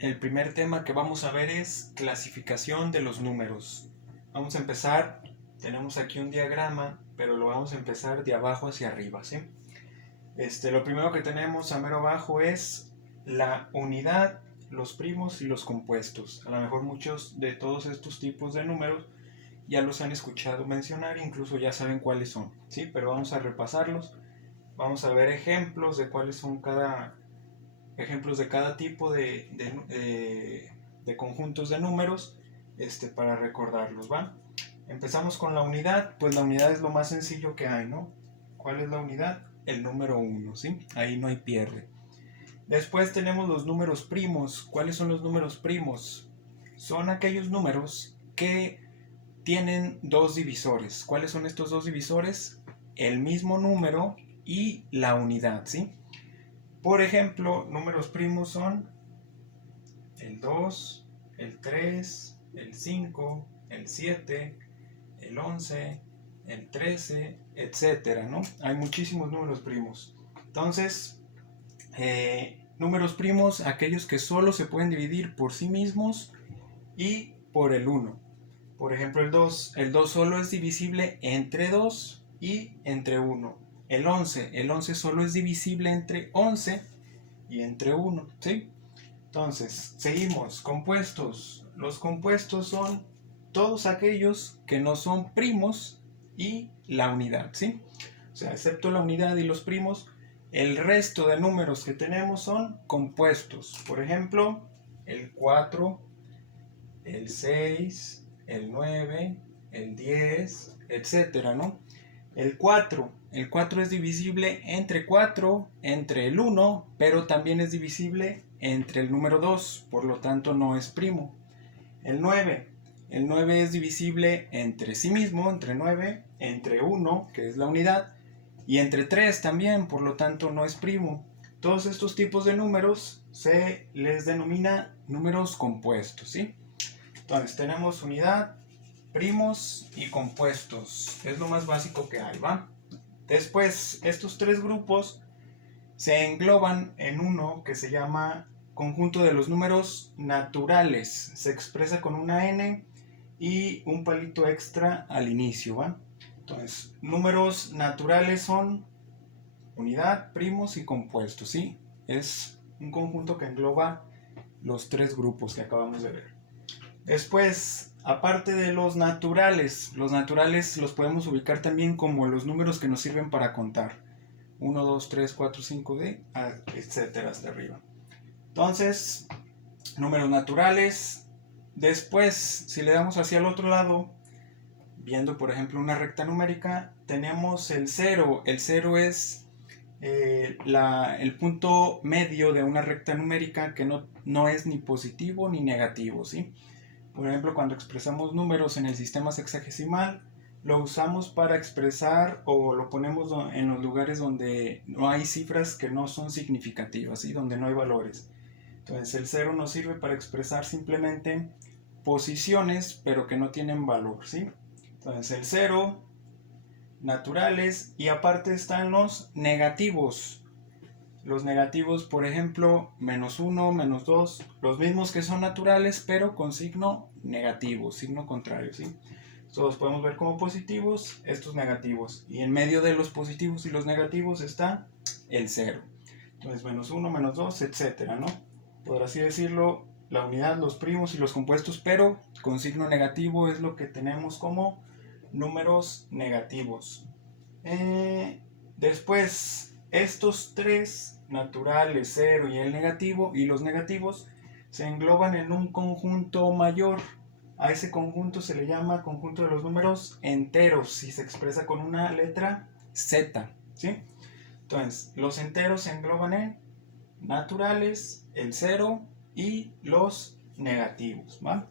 El primer tema que vamos a ver es clasificación de los números. Vamos a empezar, tenemos aquí un diagrama, pero lo vamos a empezar de abajo hacia arriba, ¿sí? Lo primero que tenemos a mero abajo es la unidad, los primos y los compuestos. A lo mejor muchos de todos estos tipos de números ya los han escuchado mencionar, incluso ya saben cuáles son, ¿sí? Pero vamos a repasarlos. Vamos a ver ejemplos de cuáles son ejemplos de cada tipo de conjuntos de números para recordarlos, ¿va? Empezamos con la unidad, pues la unidad es lo más sencillo que hay, ¿no? ¿Cuál es la unidad? El número 1, ¿sí? Ahí no hay pierde. Después tenemos los números primos. ¿Cuáles son los números primos? Son aquellos números que tienen dos divisores. ¿Cuáles son estos dos divisores? El mismo número y la unidad, ¿sí? Por ejemplo, números primos son el 2, el 3, el 5, el 7, el 11, el 13, etcétera, ¿no? Hay muchísimos números primos. Entonces, números primos, aquellos que solo se pueden dividir por sí mismos y por el 1. Por ejemplo, el 2. El 2 solo es divisible entre 2 y entre 1. El 11 solo es divisible entre 11 y entre 1, ¿sí? Entonces, seguimos, compuestos. Los compuestos son todos aquellos que no son primos y la unidad, ¿sí? O sea, excepto la unidad y los primos, el resto de números que tenemos son compuestos. Por ejemplo, el 4, el 6, el 9, el 10, etcétera, ¿no? El 4 es divisible entre 4, entre el 1, pero también es divisible entre el número 2, por lo tanto no es primo. El 9 es divisible entre sí mismo, entre 9, entre 1, que es la unidad, y entre 3 también, por lo tanto no es primo. Todos estos tipos de números se les denomina números compuestos, ¿sí? Entonces tenemos unidad, primos y compuestos. Es lo más básico que hay, ¿va? Después, estos tres grupos se engloban en uno que se llama conjunto de los números naturales. Se expresa con una n y un palito extra al inicio, ¿va? Entonces, números naturales son unidad, primos y compuestos, ¿sí? Es un conjunto que engloba los tres grupos que acabamos de ver. Después, aparte de los naturales los podemos ubicar también como los números que nos sirven para contar. 1, 2, 3, 4, 5, etcétera, hasta arriba. Entonces, números naturales. Después, si le damos hacia el otro lado, viendo por ejemplo una recta numérica, tenemos el 0. El 0 es el punto medio de una recta numérica que no es ni positivo ni negativo, ¿sí? Por ejemplo, cuando expresamos números en el sistema sexagesimal, lo usamos para expresar o lo ponemos en los lugares donde no hay cifras que no son significativas, ¿sí? Donde no hay valores. Entonces el 0 nos sirve para expresar simplemente posiciones, pero que no tienen valor, ¿sí? Entonces el 0, naturales, y aparte están los negativos. Los negativos, por ejemplo, menos 1, menos 2, los mismos que son naturales, pero con signo negativo, signo contrario, ¿sí? Estos los podemos ver como positivos, estos negativos. Y en medio de los positivos y los negativos está el 0. Entonces, menos 1, menos 2, etcétera, ¿no? Por así decirlo, la unidad, los primos y los compuestos, pero con signo negativo es lo que tenemos como números negativos. Después, estos tres, naturales, 0 y el negativo, y los negativos, se engloban en un conjunto mayor. A ese conjunto se le llama conjunto de los números enteros y se expresa con una letra Z, ¿sí? Entonces, los enteros se engloban en naturales, el 0 y los negativos, ¿va?